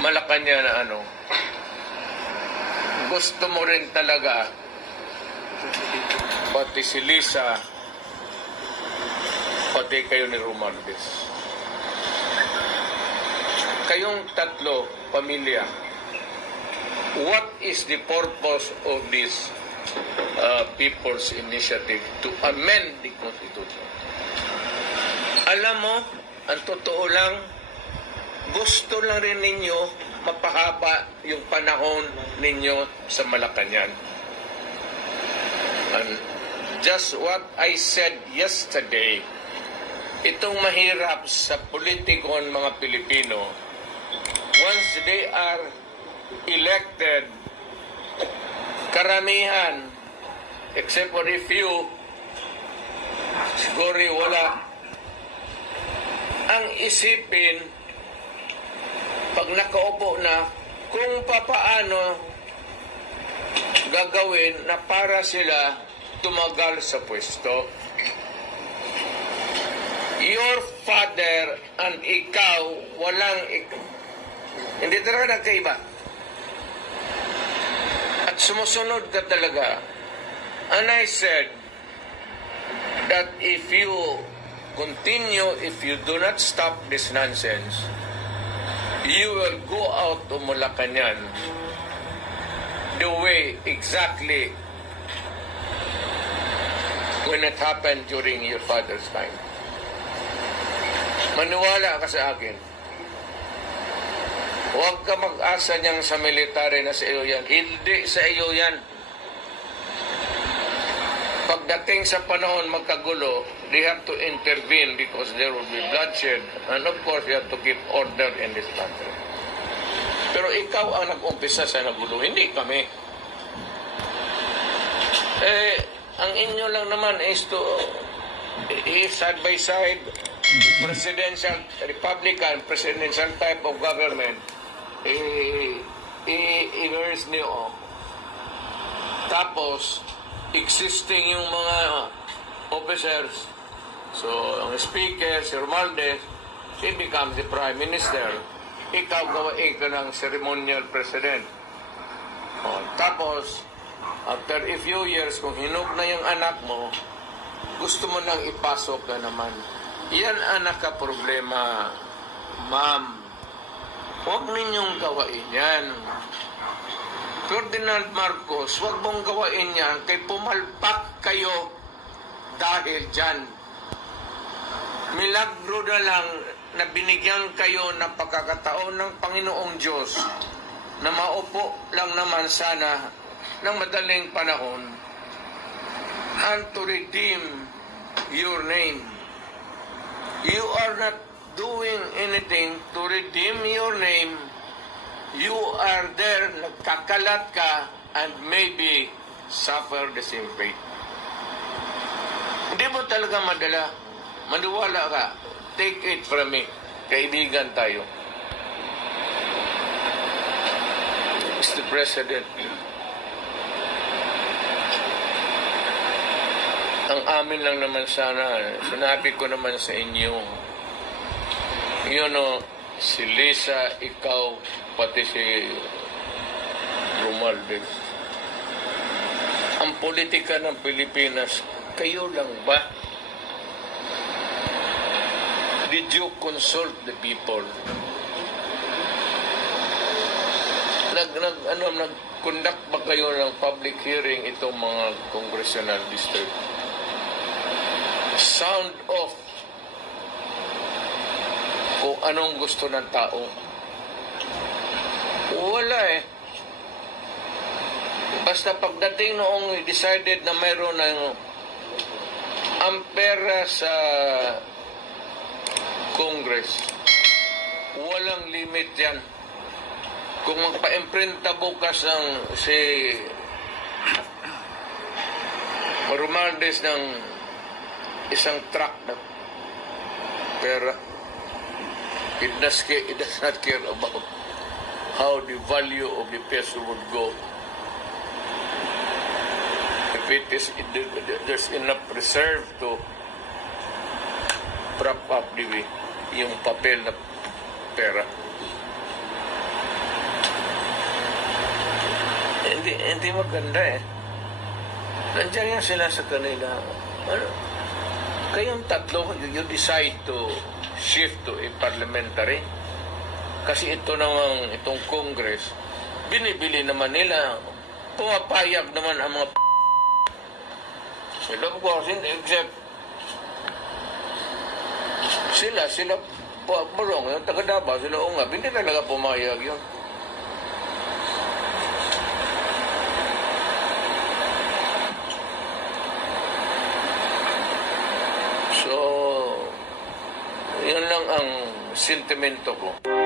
Malacanang na ano, gusto mo rin talaga, pati si Lisa, pati kayo ni Romualdez. Kayong tatlo, pamilya, what is the purpose of this People's Initiative to amend the Constitution? Alam mo, ang totoo lang, gusto lang rin ninyo mapahaba yung panahon ninyo sa Malacanang. And just what I said yesterday, itong mahirap sa politikon mga Pilipino, once they are elected, karamihan, except for a few, siguro wala, ang isipin, pag nakaupo na, kung papaano gagawin na para sila tumagal sa pwesto. Your father and ikaw, hindi talaga nagkaiba. At sumusunod ka talaga. And I said that if you continue, if you do not stop this nonsense, you will go out to Malacanang the way exactly when it happened during your father's time. Maniwala ka sa akin. Huwag ka mag-asa niyang sa military na sa iyo yan. Hindi sa iyo yan. Pagdating sa panahon magkagulo, they have to intervene because there will be bloodshed. And of course, you have to keep order in this country. Pero ikaw ang nag-umpisa sa nagulo, hindi kami. Ang inyo lang naman is to side by side, presidential, Republican, presidential type of government, i-reverse niyo. Tapos, existing yung mga officers. So, ang speaker, si Romualdez, he becomes the prime minister. Ikaw gawain ka ng ceremonial president. Tapos, after a few years, kung hinog na yung anak mo, gusto mo nang ipasok ka naman. Yan ang nakaproblema, ma'am. Huwag ninyong gawain yan. Ferdinand Marcos, huwag mong gawain yan kay pumalpak kayo dahil dyan. Milagro na lang na binigyan kayo ng pagkakataon ng Panginoong Diyos na maupo lang naman sana ng madaling panahon and to redeem your name. You are not doing anything to redeem your name. You are there, nagkakalat ka, and maybe suffer the same fate. Hindi mo talaga madala. Maniwala ka. Take it from me. Kaibigan tayo. Mr. President, ang amin lang naman sana, sinabi ko naman sa inyo, si Lisa, ikaw, pati si Romualdez. Ang politika ng Pilipinas, kayo lang ba? Did you consult the people? Nag-conduct ba kayo ng public hearing itong mga congressional district? Sound off kung anong gusto ng tao. Wala eh. Basta pagdating noong decided na mayroon ng ampera sa Congress, walang limit yan. Kung magpa-imprinta bukas ng si Romualdez ng isang truck na pera, it does not care about how the value of the peso would go. If there's enough reserve to prop up yung papel na pera. Hindi maganda eh. Nandiyan yan sila sa kanila. Ano? Kayong tatlo, you decide to shift to a parliamentary. Kasi ito namang, itong Congress, binibili naman nila, pumapayag naman ang mga sila ko kasi except sila bulong, yung taga Davao, sila ungab, hindi talaga pumayag yun. So, yun lang ang sentimento ko.